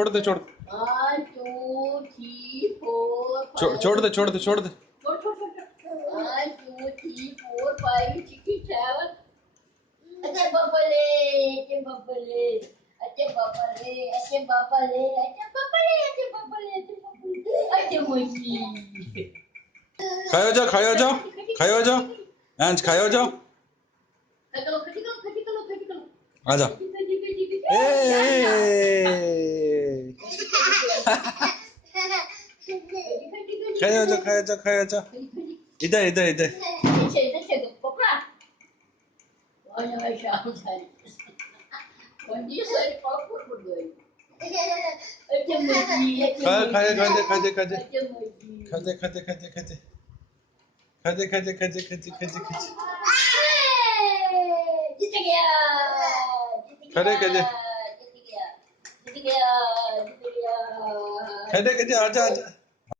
छोड़ दे छोड़ 1 2 3 4 छोड़ दे छोड़ दे छोड़ दे 1 2 3 4 5 6 7 अच्छे पापा ले अच्छे पापा ले अच्छे पापा ले अच्छे पापा ले अच्छे पापा ले अच्छे पापा ले अच्छे पापा ले अच्छे मोची खाया जा खाया जा खाया जा अंश खाया जा आजा खाया जा खाया जा इधर इधर इधर खाया खाते खाते खाते खाते खाते खाते खाते खाते खाते खाते खाते खाते खाते जीत गया खाते खाते जीत गया जीत गया जीत गया खाते खाते आजा आजा